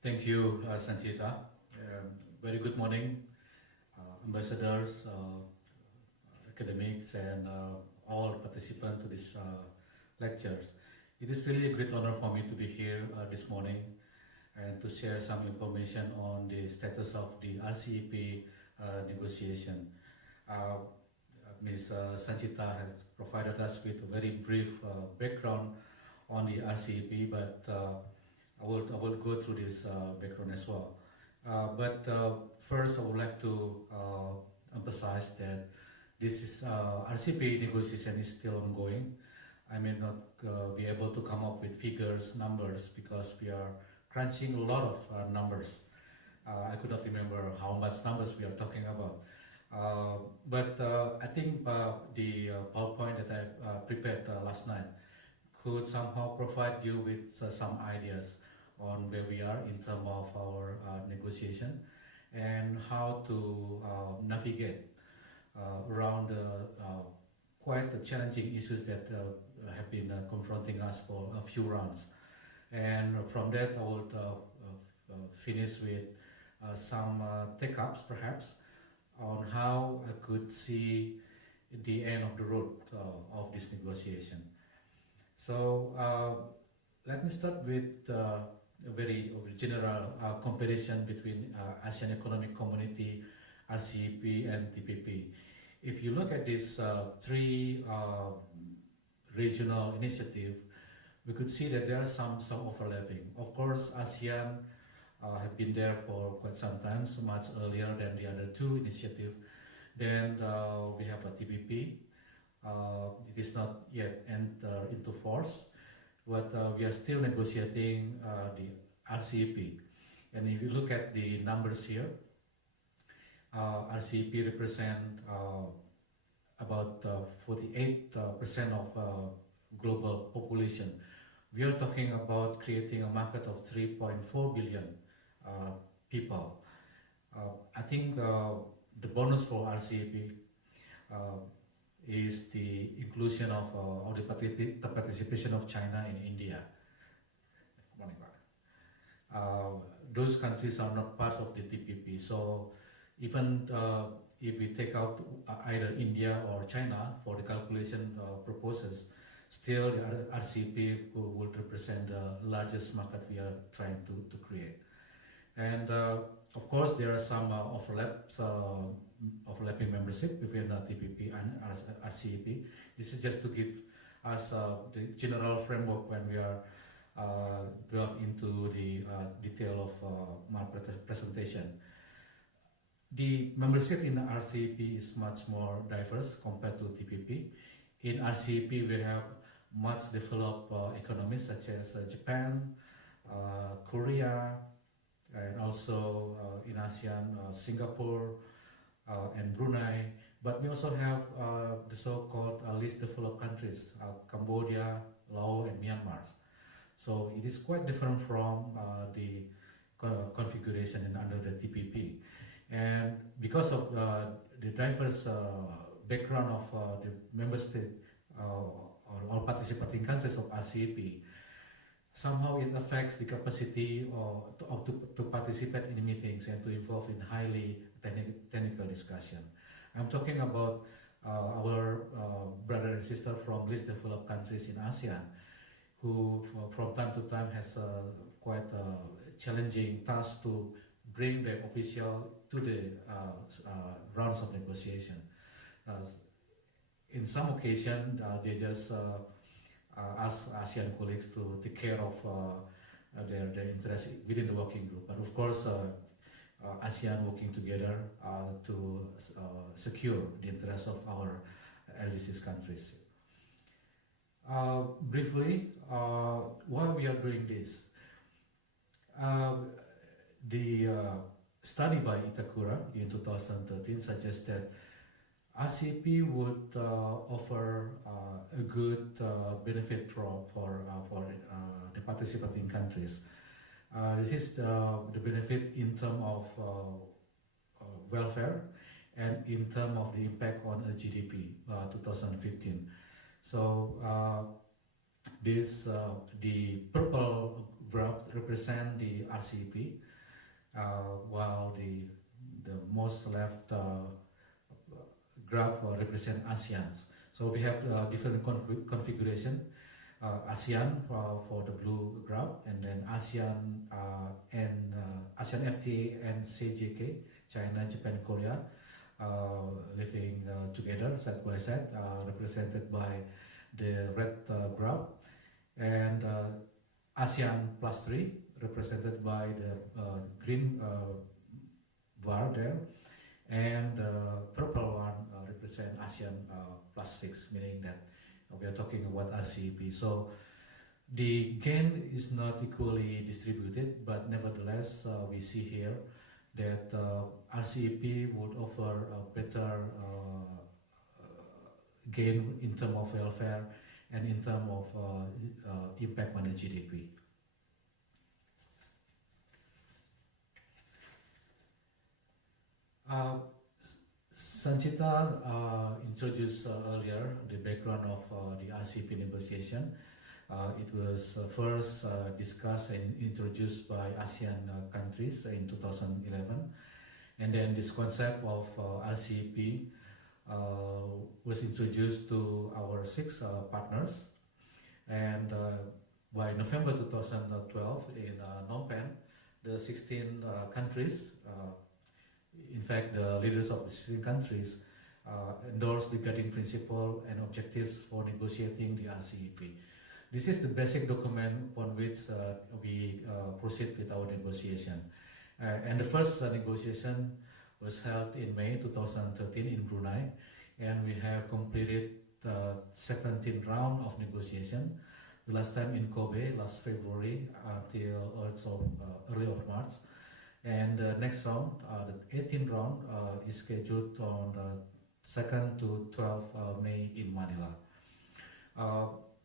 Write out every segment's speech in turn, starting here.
Thank you, Sanchita. Very good morning, ambassadors, academics, and all participants to this lectures. It is really a great honor for me to be here this morning and to share some information on the status of the RCEP negotiation. Ms. Sanchita has provided us with a very brief background on the RCEP, but I will go through this background as well. But first, I would like to emphasize that this is RCEP negotiation is still ongoing. I may not be able to come up with figures, numbers, because we are crunching a lot of numbers. I could not remember how much numbers we are talking about. But I think the PowerPoint that I prepared last night could somehow provide you with some ideas on where we are in terms of our negotiation and how to navigate around quite the challenging issues that have been confronting us for a few rounds. And from that, I would finish with some take-ups, perhaps, on how I could see the end of the road of this negotiation. So let me start with a very general comparison between ASEAN Economic Community, RCEP, and TPP. If you look at these three regional initiatives, we could see that there are some overlapping. Of course, ASEAN have been there for quite some time, so much earlier than the other two initiatives. Then we have a TPP. It is not yet entered into force, but we are still negotiating the RCEP. And if you look at the numbers here, RCEP represent about 48% of global population. We are talking about creating a market of 3.4 billion people. I think the bonus for RCEP is the inclusion of or the participation of China and India. Those countries are not part of the TPP, so even if we take out either India or China for the calculation purposes, still the RCEP would represent the largest market we are trying to create. And of course, there are some overlapping membership between the TPP and RCEP. This is just to give us the general framework when we are delve into the detail of my presentation. The membership in the RCEP is much more diverse compared to TPP. In RCEP, we have much developed economies such as Japan, Korea, and also in ASEAN, Singapore and Brunei. But we also have the so-called least developed countries, Cambodia, Laos, and Myanmar. So it is quite different from the configuration under the TPP. And because of the diverse background of the member state or participating countries of RCEP, somehow it affects the capacity to participate in meetings and to involve in highly technical discussion. I'm talking about our brother and sister from least developed countries in ASEAN, who from time to time has quite a challenging task to bring the official to the rounds of negotiation. In some occasion, they just ask ASEAN colleagues to take care of their interests within the working group. But of course, ASEAN working together to secure the interests of our LDCs countries. Briefly, why we are doing this? The study by Itakura in 2013 suggests that RCEP would offer a good benefit for the participating countries. This is the benefit in terms of welfare and in terms of the impact on GDP 2015. So the purple graph represent the RCEP, while the most left graph represent ASEAN. So we have different configuration. ASEAN for the blue graph, and then ASEAN and ASEAN FTA and CJK, China, Japan, Korea, living together side by side, represented by the red graph, and ASEAN plus 3 represented by the green bar there, and purple one represent ASEAN plus 6, meaning that we are talking about RCEP. So the gain is not equally distributed, but nevertheless we see here that RCEP would offer a better gain in terms of welfare and in terms of impact on the GDP. Sanchita introduced earlier the background of the RCEP negotiation. It was first discussed and introduced by ASEAN countries in 2011, and then this concept of RCEP was introduced to our 6 partners, and by November 2012 in Phnom Penh, the 16 countries, in fact the leaders of the 16 countries endorsed the guiding principle and objectives for negotiating the RCEP. This is the basic document on which we proceed with our negotiation. And the first negotiation was held in May 2013 in Brunei, and we have completed the 17th round of negotiation. The last time in Kobe, last February till also early of March. And the next round, the 18th round, is scheduled on the 2nd to 12th May in Manila.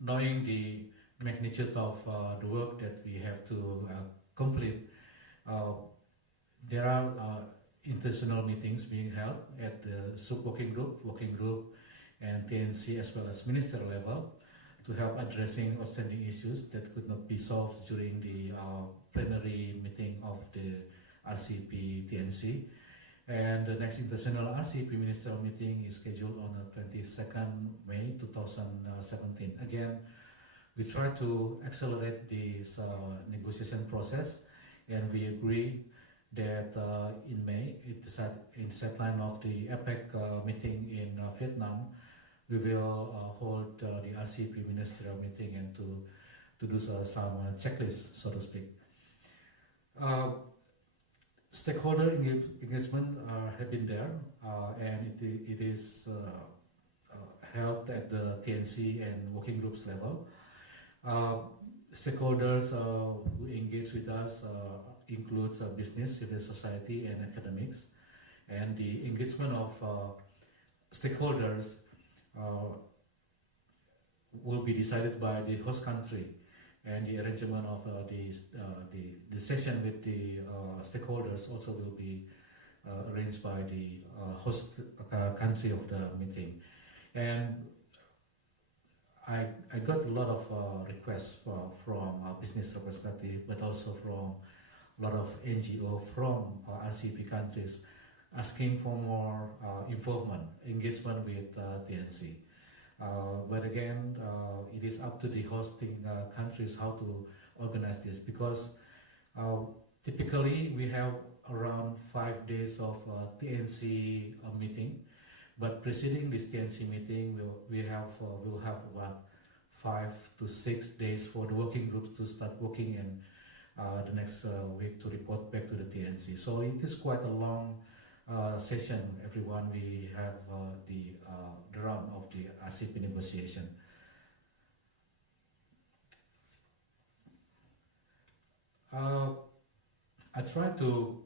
Knowing the magnitude of the work that we have to complete, there are international meetings being held at the sub-working group, and TNC as well as ministerial level to help addressing outstanding issues that could not be solved during the plenary meeting of the RCEP TNC. And the next international RCEP ministerial meeting is scheduled on the 22nd May 2017. Again, we try to accelerate this negotiation process, and we agree that in May, in the set line of the APEC meeting in Vietnam, we will hold the RCEP ministerial meeting and to do some checklist, so to speak. Stakeholder engagement have been there, and it is held at the TNC and working groups level. Stakeholders who engage with us includes business, civil society, and academics. And the engagement of stakeholders will be decided by the host country, and the arrangement of the session with the stakeholders also will be arranged by the host country of the meeting. And I got a lot of requests from business representatives, but also from a lot of NGO from RCEP countries asking for more involvement, engagement with TNC. But again, it is up to the hosting countries how to organize this, because typically we have around 5 days of TNC meeting, but preceding this TNC meeting, we'll have about 5 to 6 days for the working groups to start working, and the next week to report back to the TNC. So it is quite a long session. Everyone, we have the round of the RCEP negotiation. I try to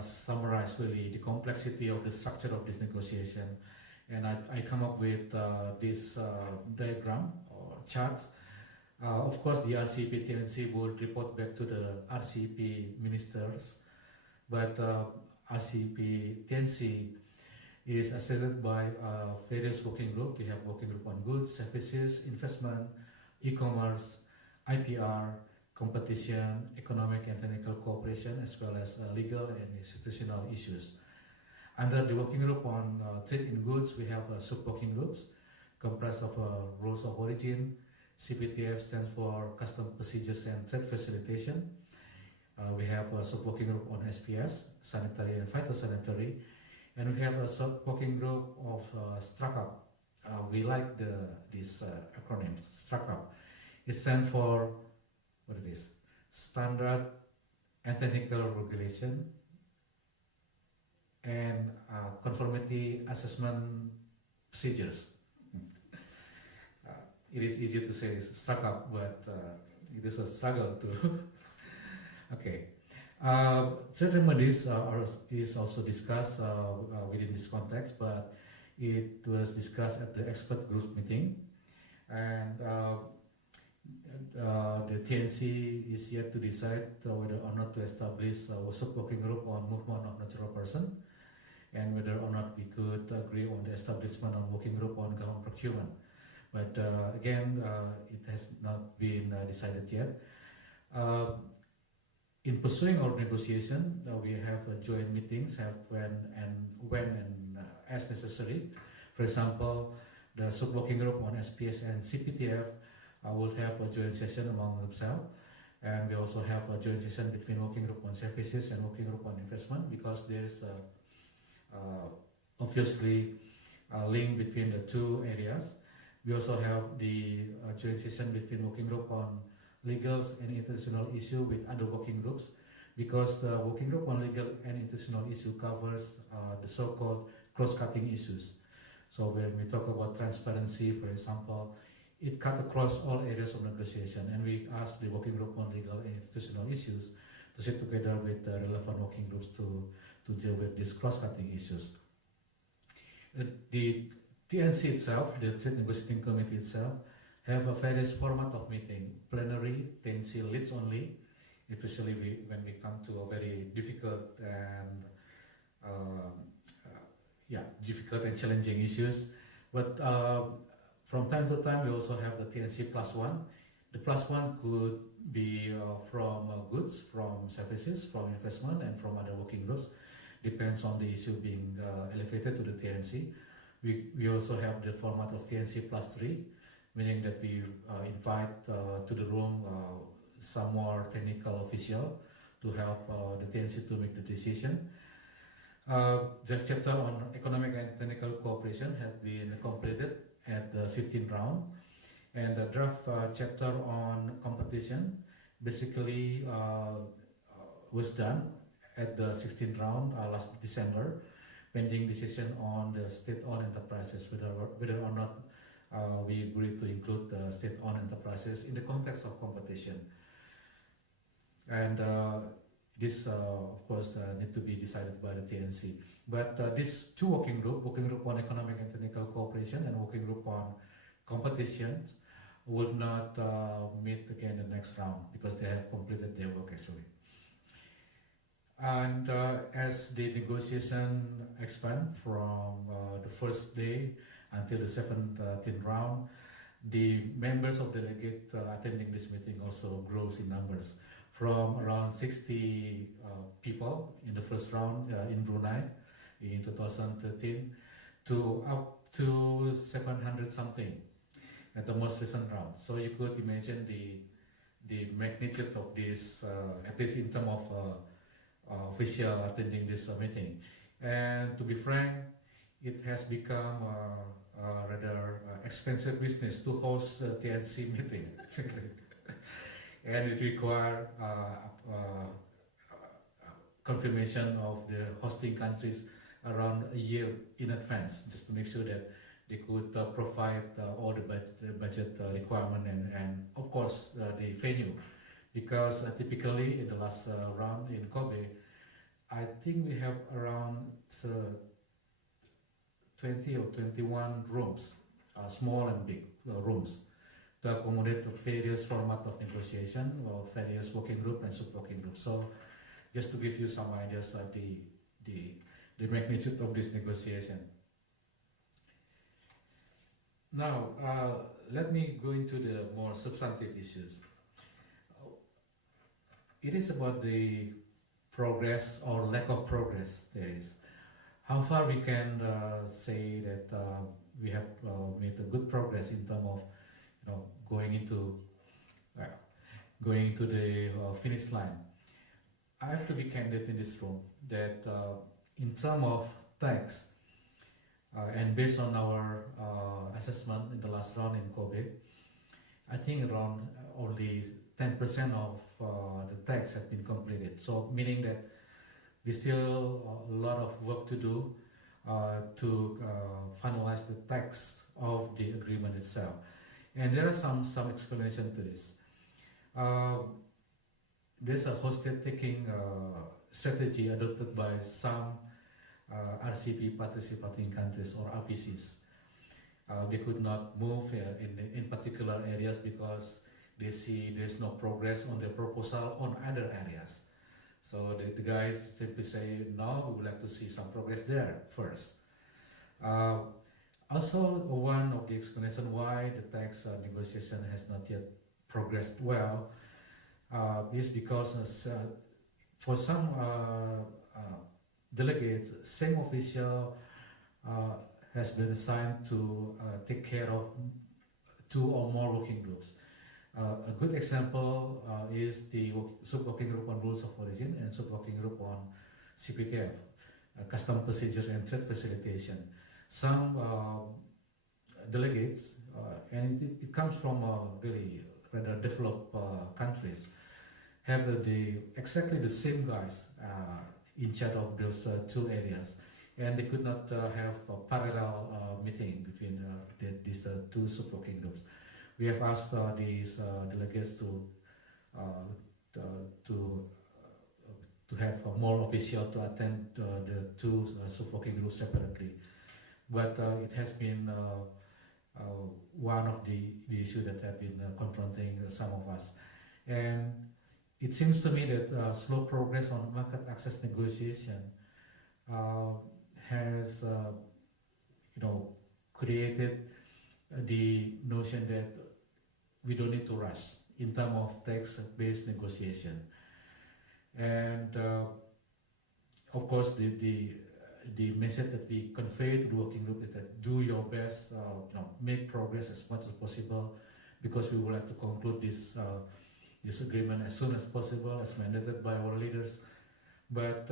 summarize really the complexity of the structure of this negotiation, and I come up with this diagram or chart. Of course, the RCEP TNC will report back to the RCEP ministers, but RCEP TNC is assisted by various working groups. We have working group on goods, services, investment, e-commerce, IPR, competition, economic and technical cooperation, as well as legal and institutional issues. Under the working group on trade in goods, we have sub-working groups comprised of rules of origin. CPTF stands for Custom Procedures and Trade Facilitation. We have a sub-working group on SPS, sanitary and phytosanitary, and we have a sub-working group of STRACUP. We like this acronym, STRACUP. It stands for, what it is, Standard and Technical Regulation and Conformity Assessment Procedures. It is easy to say STRACUP, but it is a struggle to. Okay. Trade remedies is also discussed within this context, but it was discussed at the expert group meeting, and the TNC is yet to decide whether or not to establish a sub-working group on movement of natural person, and whether or not we could agree on the establishment of working group on government procurement. But again, it has not been decided yet. In pursuing our negotiation, we have joint meetings when and as necessary. For example, the sub-working group on SPS and CPTF will have a joint session among themselves, and we also have a joint session between working group on services and working group on investment, because there is obviously a link between the two areas. We also have the joint session between working group on legal and international issue with other working groups, because the working group on legal and international issue covers the so-called cross-cutting issues. So when we talk about transparency, for example, it cut across all areas of negotiation, and we ask the working group on legal and institutional issues to sit together with the relevant working groups to deal with these cross-cutting issues. The TNC itself, the Trade Negotiating Committee itself, have a various format of meeting: plenary, TNC leads only, especially when we come to a very difficult and difficult and challenging issues. But from time to time, we also have the TNC +1. The +1 could be from goods, from services, from investment, and from other working groups. Depends on the issue being elevated to the TNC. We also have the format of TNC +3, meaning that we invite to the room some more technical official to help the TNC to make the decision. The chapter on economic and technical cooperation has been completed at the 15th round, and the draft chapter on competition basically was done at the 16th round last December, pending decision on the state-owned enterprises, whether or not we agree to include the state-owned enterprises in the context of competition. And this, of course, need to be decided by the TNC. But these two working group on economic and technical cooperation and working group on competition, will not meet again the next round, because they have completed their work actually. And as the negotiation expand from the first day until the 17th round, the members of delegate attending this meeting also grows in numbers, from around 60 people in the first round in Brunei in 2013 to up to 700 something at the most recent round. So you could imagine the magnitude of this, at least in terms of official attending this meeting. And to be frank, it has become a rather expensive business to host a TNC meeting. And it requires confirmation of the hosting countries around a year in advance, just to make sure that they could provide all the budget requirement and of course the venue. Because typically in the last round in Kobe, I think we have around 20 or 21 rooms, small and big rooms, to accommodate various format of negotiation or various working group and sub-working group. So just to give you some ideas of the magnitude of this negotiation. Now, let me go into the more substantive issues. it is about the progress or lack of progress there is. How far we can say that we have made a good progress in terms of going into uh, the finish line. I have to be candid in this room that in terms of tax and based on our assessment in the last round in Kobe, I think around only 10% of the tax have been completed. So meaning that we still a lot of work to do to finalize the text of the agreement itself. And there are some explanation to this. There's a hostage taking strategy adopted by some RCEP participating countries or RPCs. They could not move in particular areas because they see there's no progress on their proposal on other areas. So the guys simply say, no, we would like to see some progress there first. Also, one of the explanations why the tax negotiation has not yet progressed well is because for some delegates, same official has been assigned to take care of 2 or more working groups. A good example is the sub-working group on rules of origin and sub-working group on CPTF, custom procedure and trade facilitation. Some delegates, and it comes from really rather developed countries, have exactly the same guys in charge of those 2 areas, and they could not have a parallel meeting between these 2 sub-working groups. We have asked these delegates to have more official to attend the 2 sub-working groups separately, but it has been one of the issues that have been confronting some of us, and it seems to me that slow progress on market access negotiation has created the notion that we don't need to rush in terms of tax-based negotiation. And of course, the message that we convey to the working group is that do your best, make progress as much as possible, because we would like to conclude this agreement as soon as possible, as mandated by our leaders. But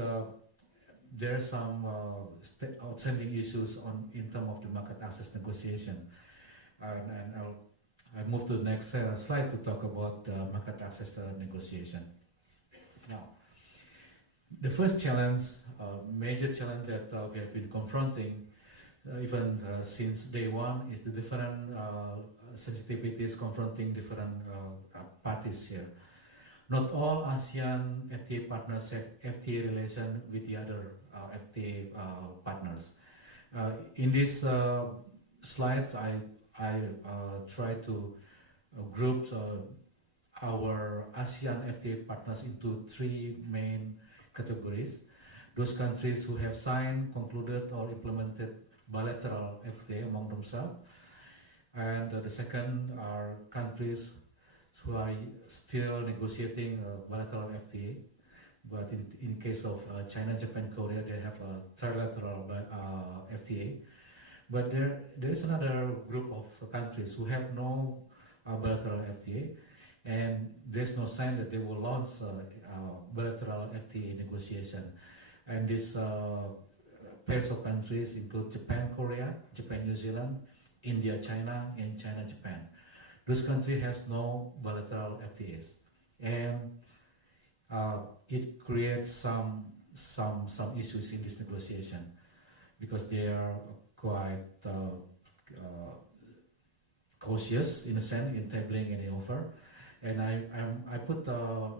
there are some outstanding issues in terms of the market access negotiation, and I'll move to the next slide to talk about market access negotiation. Now, the first challenge, major challenge that we have been confronting even since day one is the different sensitivities confronting different parties here. Not all ASEAN FTA partners have FTA relation with the other FTA partners. In these slides, I try to group our ASEAN FTA partners into 3 main categories. Those countries who have signed, concluded, or implemented bilateral FTA among themselves. And the second are countries who are still negotiating bilateral FTA. But in case of China, Japan, Korea, they have a trilateral FTA. But there is another group of countries who have no bilateral FTA, and there's no sign that they will launch bilateral FTA negotiation. And these pairs of countries include Japan, Korea, Japan, New Zealand, India, China, and China, Japan. Those countries have no bilateral FTAs, and it creates some issues in this negotiation because they are quite cautious in a sense in tabling any offer. And I put a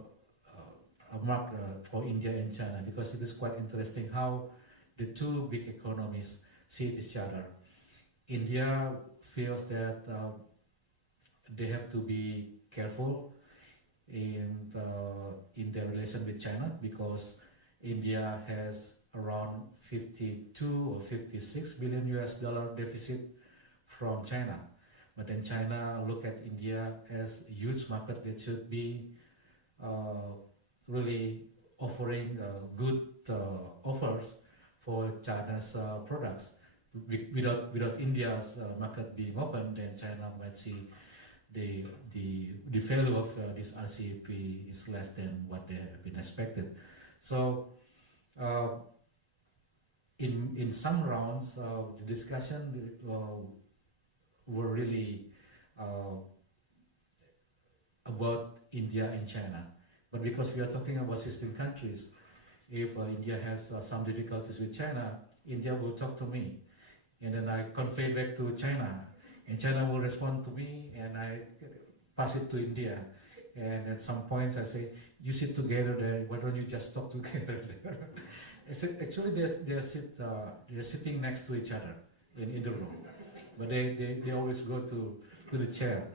mark for India and China because it is quite interesting how the 2 big economies see each other. India feels that they have to be careful in their relation with China because India has around 52 or 56 billion US dollar deficit from China. But then China look at India as a huge market that should be really offering good offers for China's products. Without India's market being open, then China might see the value of this RCEP is less than what they have been expected. So in some rounds, the discussion were really about India and China. But because we are talking about system countries, if India has some difficulties with China, India will talk to me, and then I convey back to China, and China will respond to me, and I pass it to India. And at some points I say, you sit together there, why don't you just talk together there? Actually, they're sitting next to each other in the room, but they always go to the chair.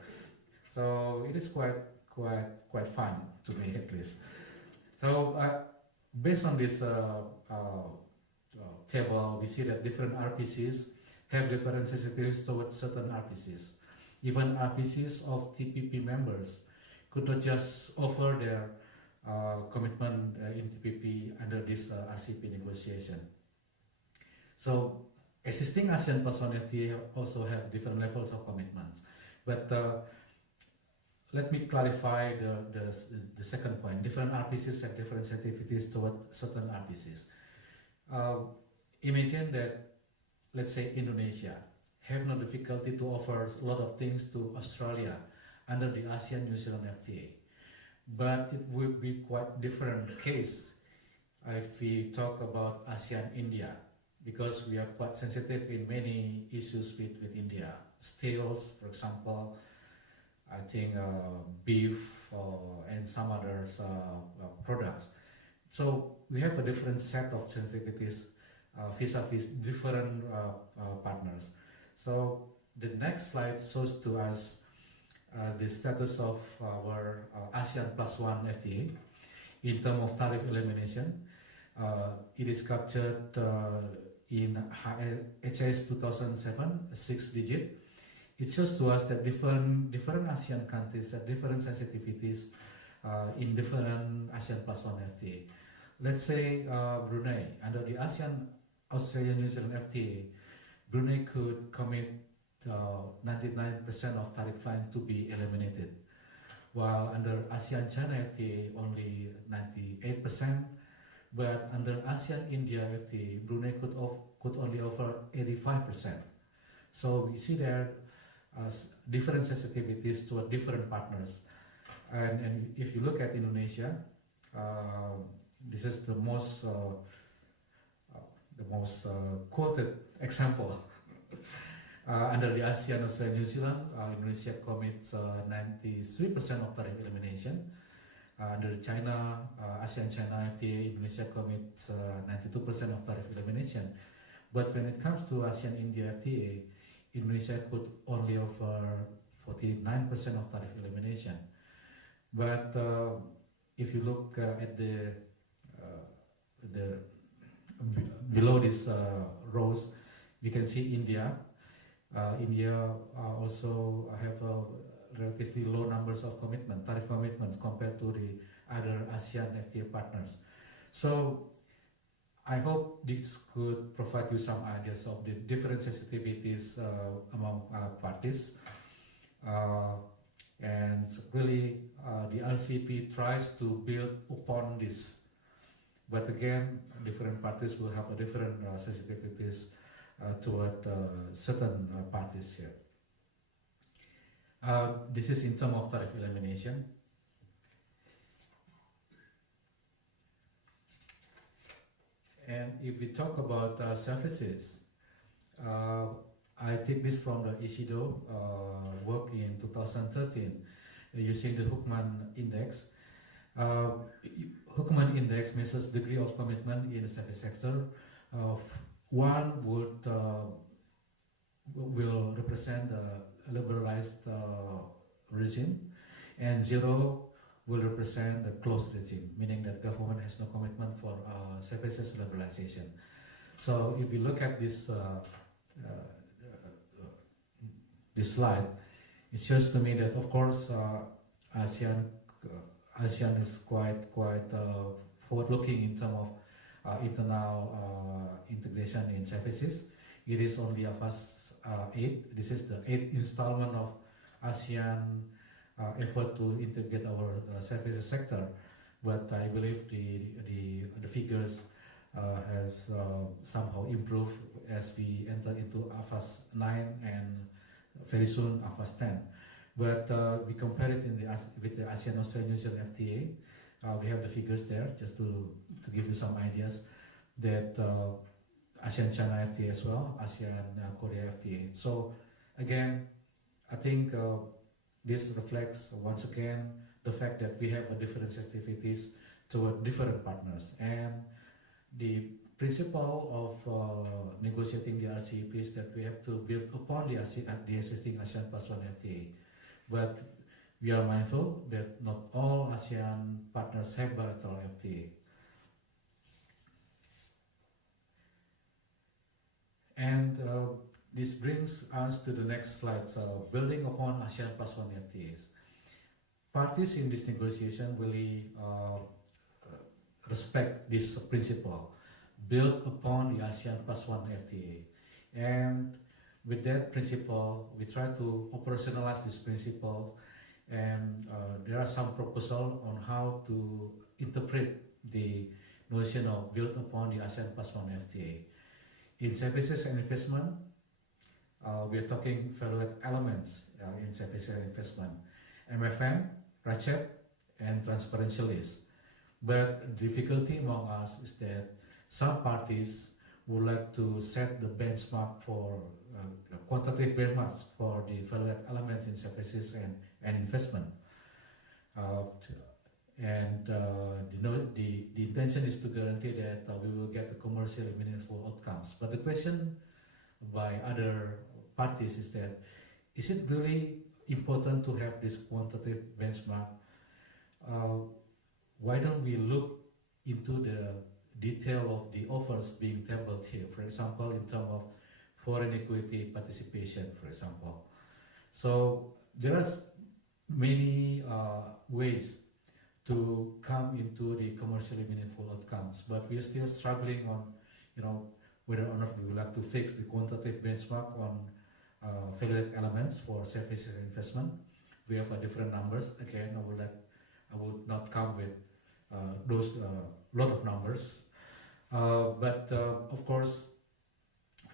So it is quite fun to me, at least. So based on this table, we see that different RPCs have different sensitivities towards certain RPCs. Even RPCs of TPP members could not just offer their commitment in TPP under this RCEP negotiation. So existing ASEAN plus one FTA also have different levels of commitments. But let me clarify the second point. Different RPCs have different sensitivities toward certain RPCs. Imagine that, let's say, Indonesia have no difficulty to offer a lot of things to Australia under the ASEAN-New Zealand FTA. But it would be quite different case if we talk about ASEAN-India, because we are quite sensitive in many issues with India. Steels, for example, I think beef and some others products. So we have a different set of sensitivities vis-a-vis different partners. So the next slide shows to us the status of our ASEAN plus one FTA in terms of tariff elimination. It is captured in HS 2007, 6-digit. It shows to us that different ASEAN countries have different sensitivities in different ASEAN plus one FTA. Let's say Brunei, under the ASEAN Australia-New Zealand FTA, Brunei could commit 99% of tariff line to be eliminated, while under ASEAN-China FTA only 98%, but under ASEAN-India FTA, Brunei could only offer 85%. So we see there different sensitivities to different partners, and if you look at Indonesia, this is the most quoted example. Under the ASEAN, Australia, New Zealand, Indonesia commits 93% of tariff elimination. Under China, ASEAN-China FTA, Indonesia commits 92% of tariff elimination. But when it comes to ASEAN-India FTA, Indonesia could only offer 49% of tariff elimination. But if you look at the below these rows, we can see India. India also have relatively low numbers of tariff commitments compared to the other ASEAN FTA partners. So I hope this could provide you some ideas of the different sensitivities among parties. And really the RCEP tries to build upon this. But again, different parties will have a different sensitivities toward certain parties here. This is in terms of tariff elimination. And if we talk about services, I take this from the ISIDO work in 2013 using the Hoekman Index. Hoekman Index measures degree of commitment in the service sector. One will represent a liberalized regime, and 0 will represent a closed regime, meaning that government has no commitment for services liberalization. So if we look at this this slide, it shows to me that of course ASEAN ASEAN is quite forward-looking in terms of internal integration in services. It is only a phase 8. This is the 8th installment of ASEAN effort to integrate our services sector. But I believe the figures have somehow improved as we enter into phase 9 and very soon phase 10. But we compare it with the ASEAN-Australia-New Zealand FTA. We have the figures there just to give you some ideas that ASEAN-China FTA as well, ASEAN-Korea FTA. So again, I think this reflects once again the fact that we have different sensitivities toward different partners, and the principle of negotiating the RCEP is that we have to build upon the existing ASEAN Plus One FTA. But we are mindful that not all ASEAN partners have bilateral FTA. And this brings us to the next slide. So building upon ASEAN Plus One FTAs. Parties in this negotiation really respect this principle, build upon the ASEAN Plus One FTA. And with that principle, we try to operationalize this principle, and there are some proposals on how to interpret the notion of build upon the ASEAN Plus One FTA. In services and investment, we are talking value-add elements in services and investment, MFN, RCEP, and transparency list. But the difficulty among us is that some parties would like to set the benchmark for quantitative benchmarks for the value-add elements in services and investment. The intention is to guarantee that we will get the commercially meaningful outcomes. But the question by other parties is that, is it really important to have this quantitative benchmark? Why don't we look into the detail of the offers being tabled here? For example, in terms of foreign equity participation, for example. So there are many ways to come into the commercially meaningful outcomes, but we are still struggling on, whether or not we would like to fix the quantitative benchmark on value-add elements for services and investment. We have different numbers. Again, I would not come with those lot of numbers, but of course,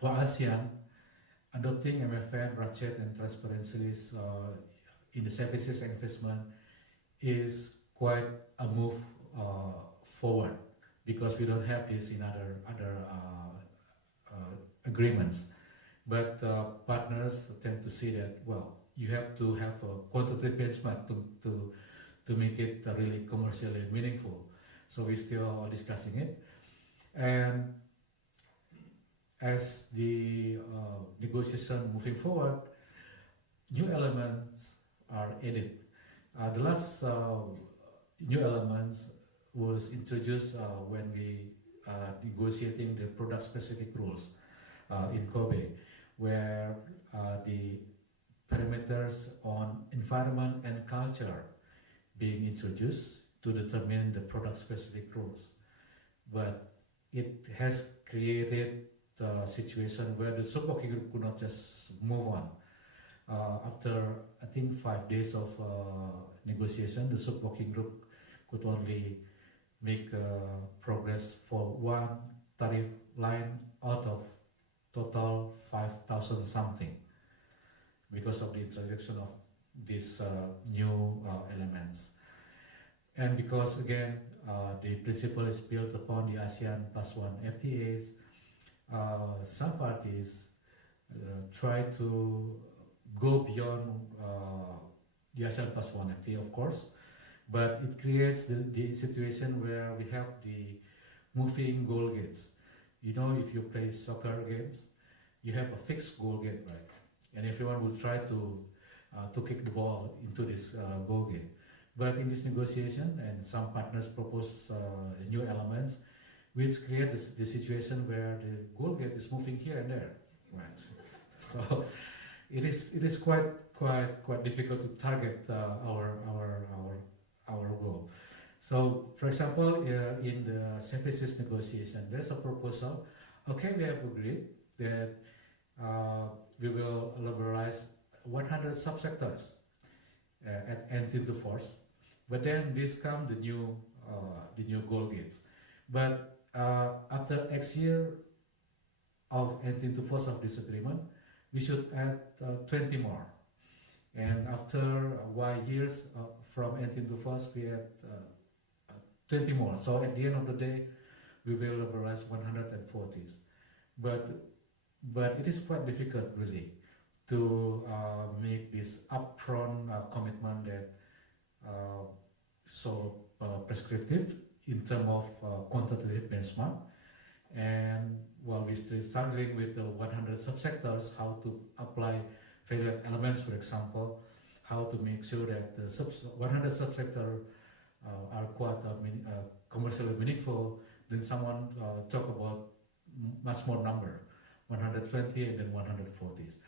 for ASEAN, adopting MFN, RCEP, and transparency list in the services and investment is quite a move forward, because we don't have this in other agreements. But partners tend to see that, well, you have to have a quantitative benchmark to make it really commercially meaningful. So we're still discussing it. And as the negotiation moving forward, new elements are added. The last new elements was introduced when we negotiating the product-specific rules in Kobe, where the parameters on environment and culture being introduced to determine the product-specific rules. But it has created a situation where the sub-working group could not just move on. After, I think, 5 days of negotiation, the sub-working group could only make progress for one tariff line out of total 5,000 something, because of the introduction of these new elements. And because, again, the principle is built upon the ASEAN Plus One FTAs, some parties try to go beyond the ASEAN Plus One FTA, of course, but it creates the situation where we have the moving goal gates. If you play soccer games, you have a fixed goal gate, right? And everyone will try to kick the ball into this goal gate. But in this negotiation, and some partners propose new elements, which create the situation where the goal gate is moving here and there, right? So it is quite difficult to target our our goal. So, for example, in the services negotiation, there's a proposal. Okay, we have agreed that we will liberalize 100 subsectors at end into force. But then this come the new goal gates. But after X year of entry into force of this agreement, we should add 20 more. And after Y years from entry into force, we add 20 more. So at the end of the day, we will liberalize 140s. But it is quite difficult really to make this upfront commitment that so prescriptive in terms of quantitative benchmark. And while we're still struggling with the 100 subsectors, how to apply various elements, for example, how to make sure that the 100 subsectors are quite commercially meaningful, then someone talk about much more number, 120 and then 140s.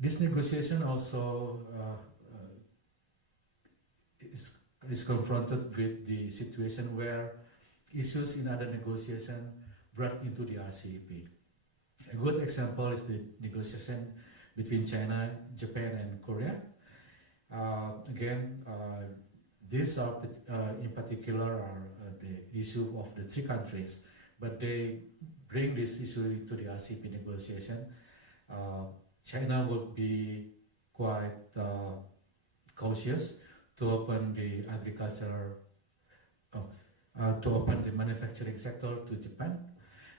This negotiation also is confronted with the situation where issues in other negotiation brought into the RCEP. A good example is the negotiation between China, Japan, and Korea. These are in particular are the issue of the three countries, but they bring this issue into the RCEP negotiation. China would be quite cautious to open the agriculture, to open the manufacturing sector to Japan.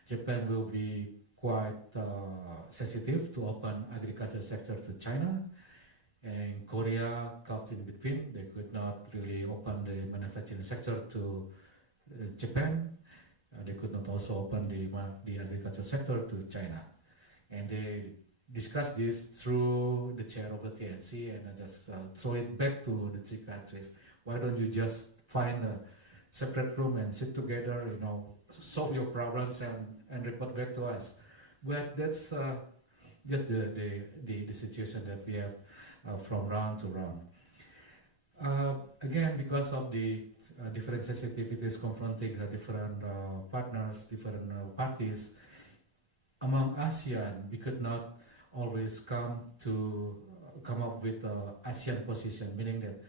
Japan will be quite sensitive to open agriculture sector to China. And Korea caught in between. They could not really open the manufacturing sector to Japan. They could not also open the agriculture sector to China. And they discussed this through the chair of the TNC, and I just throw it back to the three countries. Why don't you just find a separate room and sit together, solve your problems and report back to us? But that's just the situation that we have from round to round. Again, because of the different sensitivities confronting different partners, different parties, among ASEAN, we could not always come up with ASEAN position, meaning that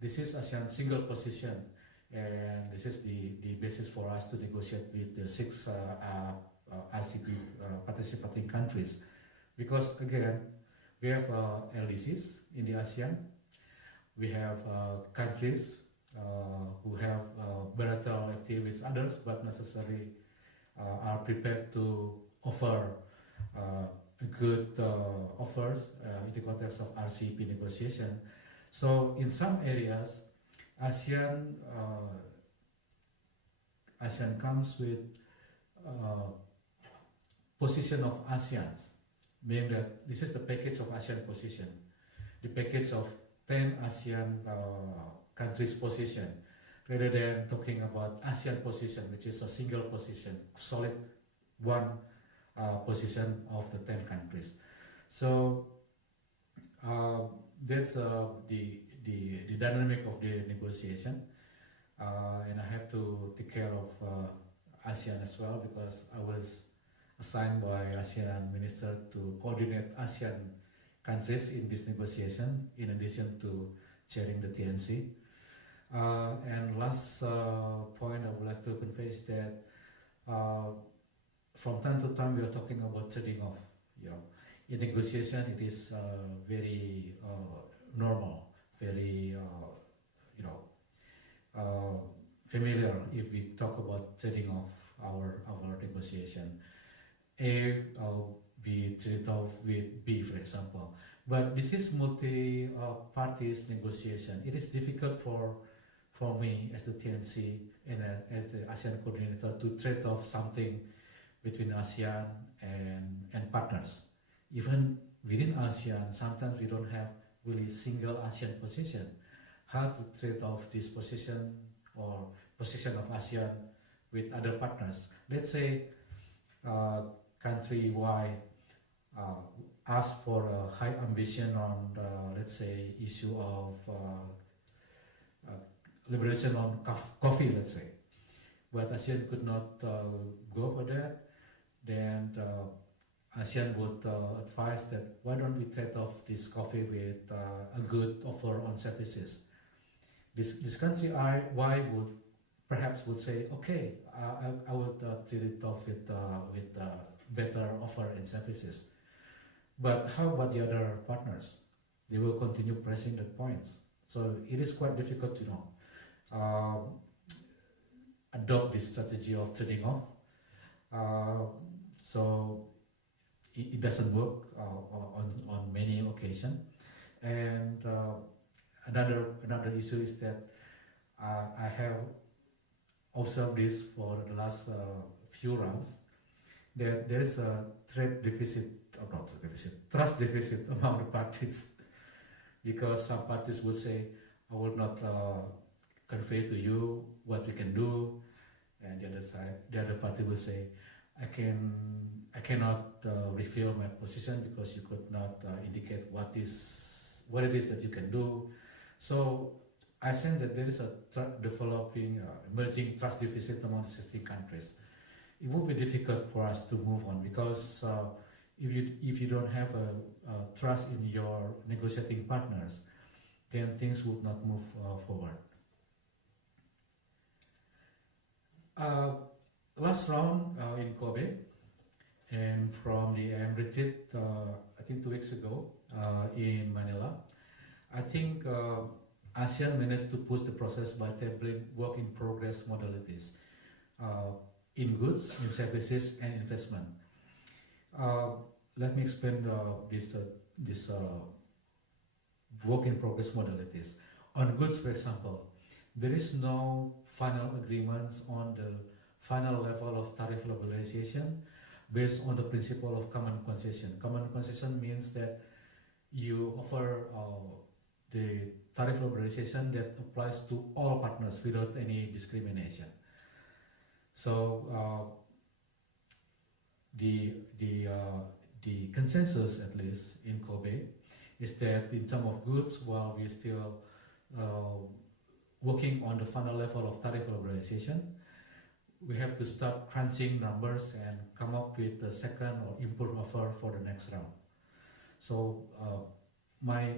this is ASEAN single position, and this is the basis for us to negotiate with the 6 RCEP participating countries. Because again, we have LDCs in the ASEAN, we have countries who have bilateral FTA with others, but necessarily are prepared to offer good offers in the context of RCEP negotiation. So in some areas, ASEAN comes with position of ASEANs, meaning that this is the package of ASEAN position, the package of 10 ASEAN countries' position, rather than talking about ASEAN position, which is a single position, solid one position of the 10 countries. So that's the dynamic of the negotiation, and I have to take care of ASEAN as well, because I was assigned by ASEAN minister to coordinate ASEAN countries in this negotiation, in addition to chairing the TNC. And last point I would like to convey is that from time to time we are talking about trading off. In negotiation it is very normal, very familiar if we talk about trading off our negotiation. A be traded off with B, for example. But this is multi-parties negotiation. It is difficult for me as the TNC and as the ASEAN coordinator to trade off something between ASEAN and partners. Even within ASEAN, sometimes we don't have really single ASEAN position. How to trade off this position or position of ASEAN with other partners? Let's say country Y ask for a high ambition on let's say issue of liberation on coffee, let's say. But ASEAN could not go for that. Then ASEAN would advise that why don't we trade off this coffee with a good offer on services. This country Y would perhaps would say, okay, I would trade it off with better offer and services. But how about the other partners? They will continue pressing the points. So it is quite difficult to adopt this strategy of trading off. So it doesn't work on many occasions. And another issue is that I have observed this for the last few rounds, that there is a trade deficit, or not trade deficit, trust deficit among the parties, because some parties would say, I will not convey to you what we can do, and the other party will say, I cannot reveal my position because you could not indicate what it is that you can do. So I sense that there is a developing, emerging trust deficit among the 16 countries. It will be difficult for us to move on because if you don't have a trust in your negotiating partners, then things would not move forward. Last round in Kobe, and from the retreat, I think 2 weeks ago in Manila, I think ASEAN managed to push the process by tabling work in progress modalities in goods, in services, and investment. Let me explain this work in progress modalities. On goods, for example, there is no final agreements on the final level of tariff liberalization based on the principle of common concession. Common concession means that you offer the tariff liberalization that applies to all partners without any discrimination. So the consensus, at least in Kobe, is that in terms of goods, while we're still working on the final level of tariff liberalization, we have to start crunching numbers and come up with the second or improved offer for the next round. So my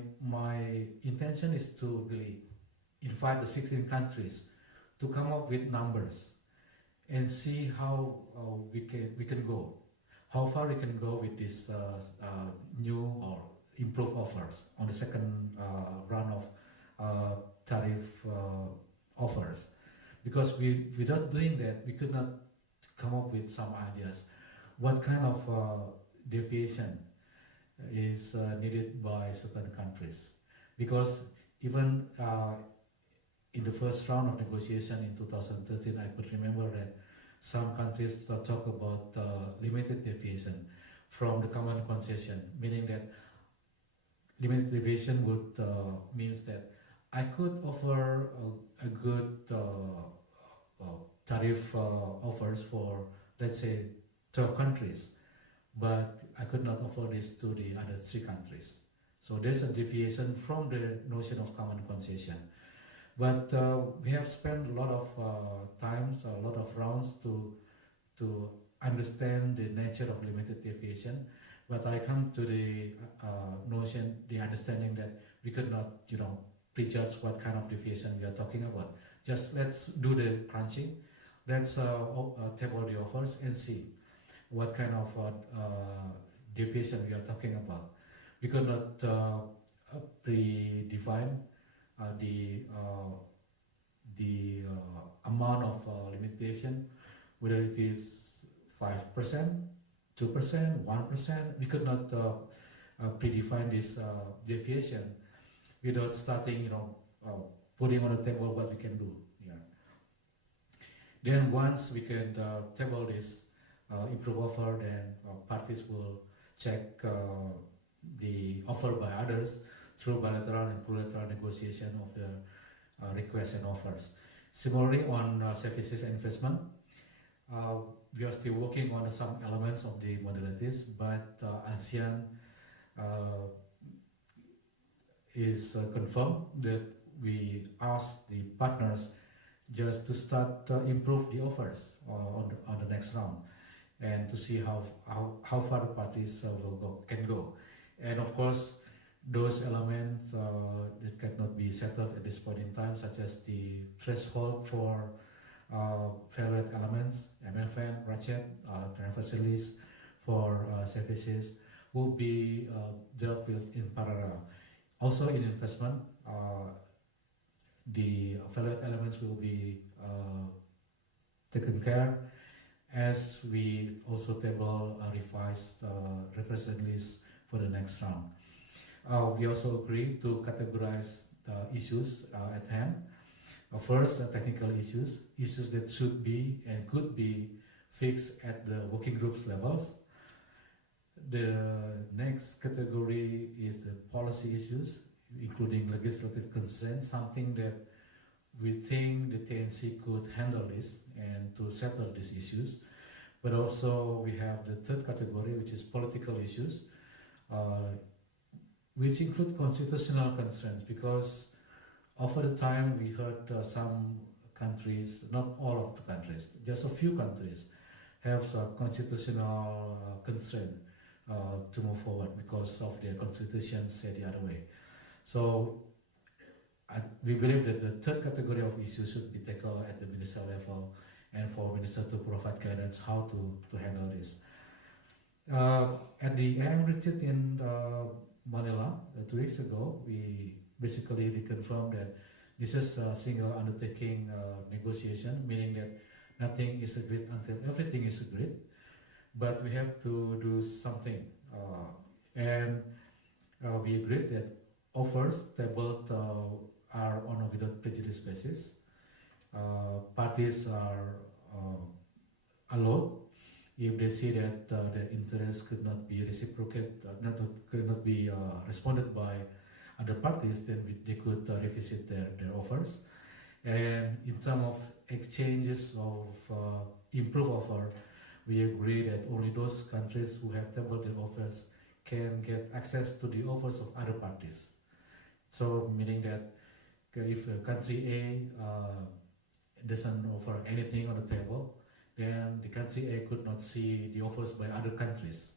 intention is to really invite the 16 countries to come up with numbers and see how we can go, how far we can go with this new or improved offers on the second round of tariff offers. Because without doing that, we could not come up with some ideas. What kind of deviation is needed by certain countries? Because even in the first round of negotiation in 2013, I could remember that some countries talk about limited deviation from the common concession, meaning that limited deviation would means that I could offer a good tariff offers for, let's say, 12 countries, but I could not offer this to the other 3 countries. So there's a deviation from the notion of common concession. But we have spent a lot of times, a lot of rounds to understand the nature of limited deviation. But I come to the notion, the understanding that we could not, prejudge what kind of deviation we are talking about. Just let's do the crunching. Let's table the offers and see what kind of deviation we are talking about. We could not predefine the amount of limitation, whether it is 5%, 2%, 1%. We could not predefine this deviation without starting, putting on the table what we can do. Yeah. Then once we can table this improved offer, then parties will check the offer by others through bilateral and plurilateral negotiation of the requests and offers. Similarly, on services and investment, we are still working on some elements of the modalities, but ASEAN is confirmed that we ask the partners just to start improve the offers on the next round, and to see how far the parties can go. And of course, those elements that cannot be settled at this point in time, such as the threshold for value-added elements, MFN, RCEP, transfer list for services, will be dealt with in parallel. Also in investment, the value-added elements will be taken care, as we also table a revised reference list for the next round. We also agree to categorize the issues at hand. First, the technical issues that should be and could be fixed at the working groups levels. The next category is the policy issues, including legislative concerns, something that we think the TNC could handle this and to settle these issues. But also we have the third category, which is political issues, which include constitutional concerns, because over the time we heard some countries, not all of the countries, just a few countries have a constitutional constraint to move forward because of their constitution say the other way. So we believe that the third category of issues should be tackled at the minister level, and for minister to provide guidance how to handle this. At the AM retreat in Manila 2 weeks ago, we basically reconfirmed that this is a single undertaking negotiation, meaning that nothing is agreed until everything is agreed, but we have to do something. And we agreed that offers tabled are on a without prejudice basis. Parties are allowed, if they see that their interest could not be reciprocated, could not be responded by other parties, then they could revisit their offers. And in terms of exchanges of improved offer, we agree that only those countries who have tabled their offers can get access to the offers of other parties. So meaning that if country A doesn't offer anything on the table, then the country A could not see the offers by other countries,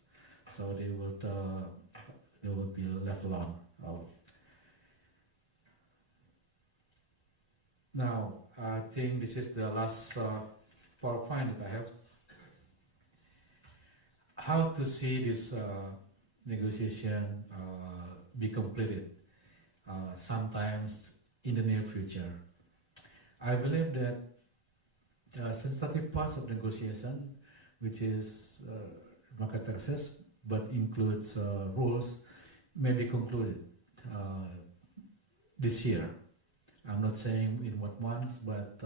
so they would be left alone. Now, I think this is the last PowerPoint that I have. How to see this negotiation be completed sometimes in the near future. I believe that sensitive parts of negotiation, which is market access, but includes rules, may be concluded this year. I'm not saying in what months, but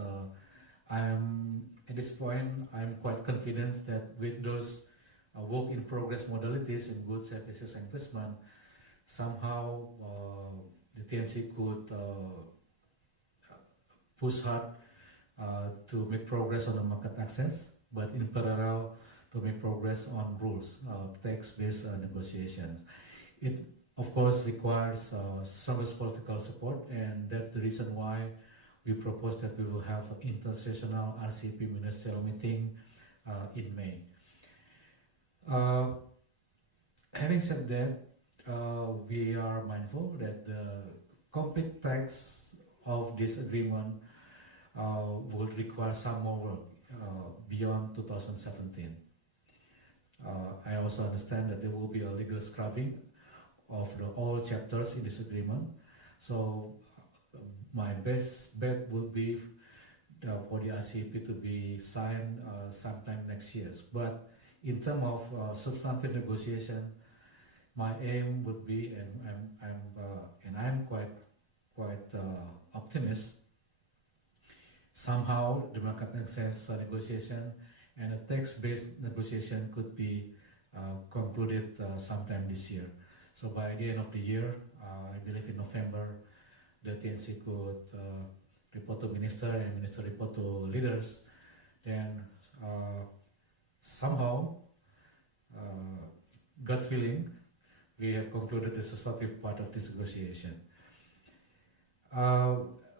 at this point, I'm quite confident that with those work in progress modalities in goods, services, and investment, somehow the TNC could push hard to make progress on the market access, but in parallel to make progress on rules, tax-based negotiations. It of course requires strongest political support, and that's the reason why we propose that we will have an intersessional RCEP ministerial meeting in May. Having said that, we are mindful that the complete text of this agreement would require some more work beyond 2017. I also understand that there will be a legal scrubbing of all chapters in this agreement. So my best bet would be for the RCEP to be signed sometime next year. But in terms of substantive negotiation, my aim would be, and I'm quite optimist. Somehow the market access negotiation and a tax-based negotiation could be concluded sometime this year. So by the end of the year, I believe in November, the TNC could report to minister and minister report to leaders. Then somehow, gut feeling, we have concluded the substantive part of this negotiation. Uh,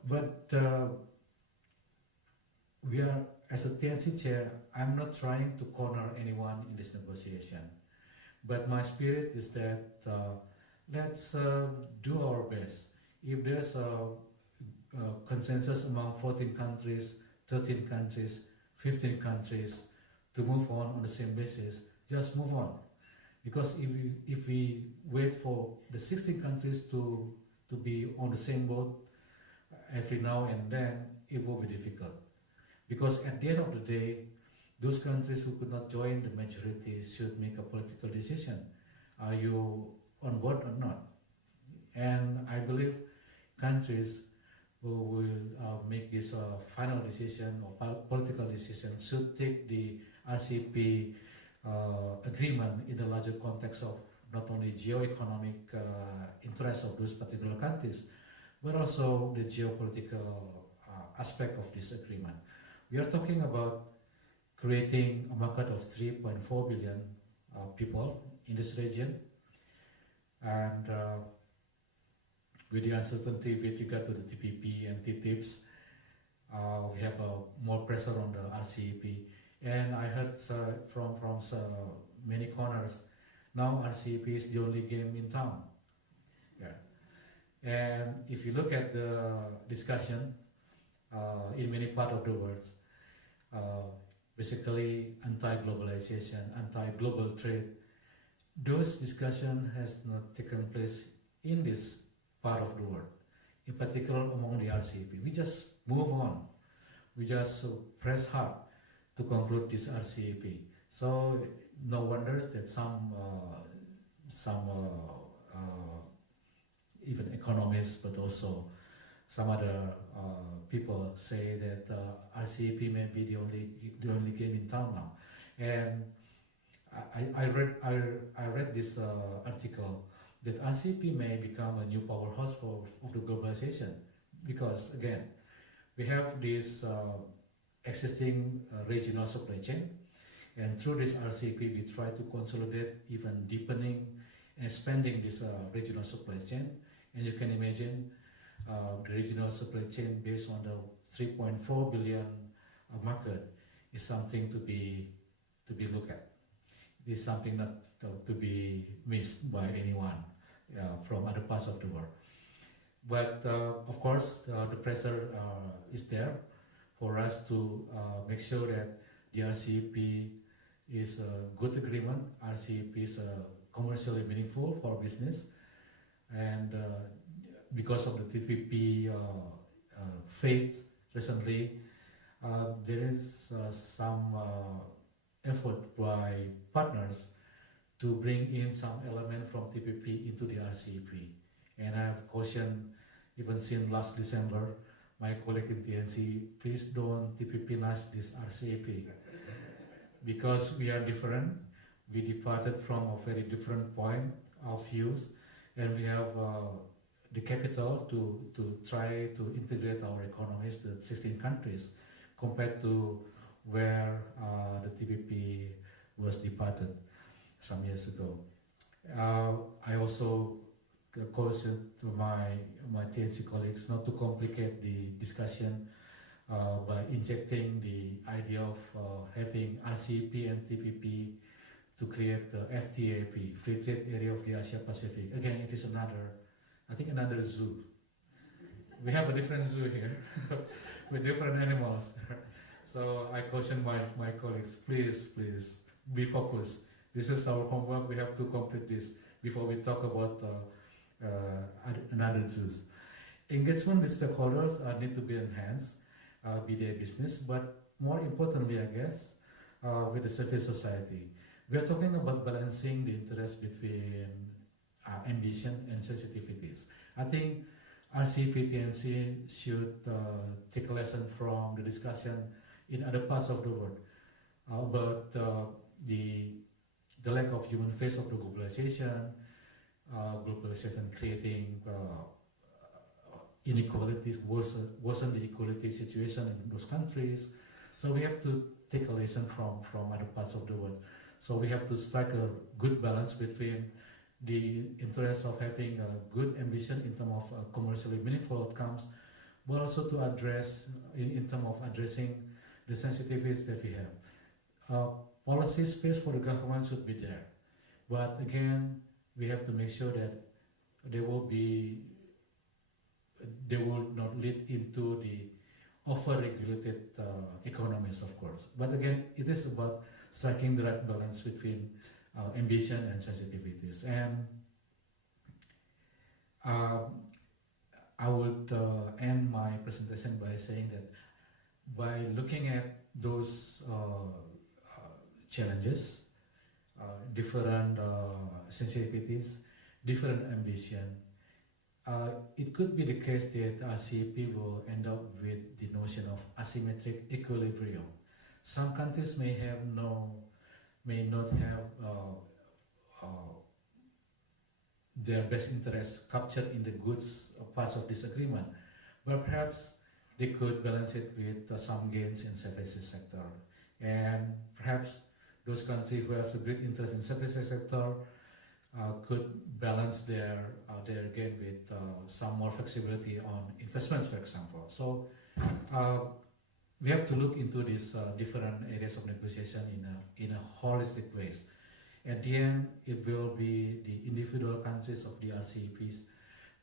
but we are, as a TNC chair, I'm not trying to corner anyone in this negotiation. But my spirit is that let's do our best. If there's a consensus among 14 countries, 13 countries, 15 countries to move on the same basis, just move on. Because if we wait for the 16 countries to be on the same boat every now and then, it will be difficult. Because at the end of the day, those countries who could not join the majority should make a political decision. Are you on board or not? And I believe countries who will make this final decision or political decision should take the RCEP agreement in the larger context of not only geo-economic interests of those particular countries, but also the geopolitical aspect of this agreement. We are talking about creating a market of 3.4 billion people in this region, and with the uncertainty with regard to the TPP and TTIPs, we have more pressure on the RCEP. And I heard from many corners, now RCEP is the only game in town. Yeah. And if you look at the discussion in many parts of the world, basically anti-globalization, anti-global trade, those discussion has not taken place in this part of the world, in particular among the RCEP. We just move on. We just press hard to conclude this RCEP. So no wonder that some even economists, but also some other people say that RCEP may be the only game in town now. And I read this article that RCEP may become a new powerhouse of the globalization, because again we have this existing regional supply chain, and through this RCEP we try to consolidate, even deepening and expanding this regional supply chain. And you can imagine the regional supply chain based on the 3.4 billion market is something to be looked at. It is something not to be missed by anyone from other parts of the world. But of course, the pressure is there for us to make sure that the RCEP is a good agreement. RCEP is commercially meaningful for business, and because of the TPP fate recently, there is some effort by partners to bring in some element from TPP into the RCEP. And I have cautioned, even since last December, my colleague in TNC, please don't TPP-nize this RCEP. Because we are different, we departed from a very different point of views, and we have the capital to try to integrate our economies to 16 countries compared to where the TPP was departed some years ago. I also cautioned to my TNC colleagues not to complicate the discussion by injecting the idea of having RCEP and TPP to create the FTAP, Free Trade Area of the Asia Pacific. Again, it is another zoo. We have a different zoo here with different animals. So I caution my colleagues, please be focused. This is our homework. We have to complete this before we talk about another zoos. Engagement with stakeholders need to be enhanced, be their business, but more importantly, I guess, with the civil society. We are talking about balancing the interest between ambition and sensitivities. I think RCEP TNC should take a lesson from the discussion in other parts of the world about the lack of human face of the globalization, creating inequalities, worsen the equality situation in those countries. So we have to take a lesson from other parts of the world. So we have to strike a good balance between the interest of having a good ambition in terms of commercially meaningful outcomes, but also to address in terms of addressing the sensitivities that we have. Policy space for the government should be there, but again, we have to make sure that they will not lead into the over-regulated economies, of course. But again, it is about striking the right balance between ambition and sensitivities. And I would end my presentation by saying that by looking at those challenges, different sensitivities, different ambition, it could be the case that RCEP will end up with the notion of asymmetric equilibrium. Some countries may not have their best interests captured in the goods parts of this agreement, but perhaps they could balance it with some gains in services sector, and perhaps those countries who have the great interest in services sector could balance their gain with some more flexibility on investments, for example. So we have to look into these different areas of negotiation in a holistic ways. At the end, it will be the individual countries of the RCEPs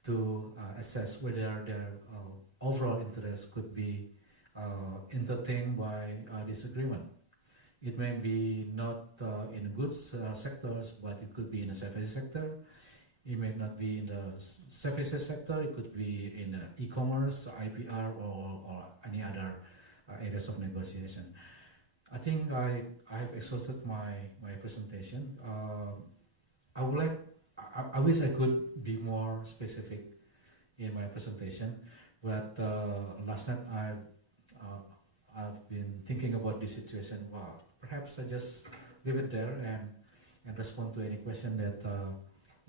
to assess whether their overall interest could be entertained by this agreement. It may be not in goods sectors, but it could be in the services sector. It may not be in the services sector. It could be in the e-commerce, IPR, or any other areas of negotiation. I think I've exhausted my presentation. I wish I could be more specific in my presentation, but last night I've been thinking about this situation. Wow, perhaps I just leave it there and respond to any question that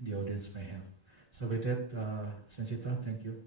the audience may have. So with that, Sanchita, thank you.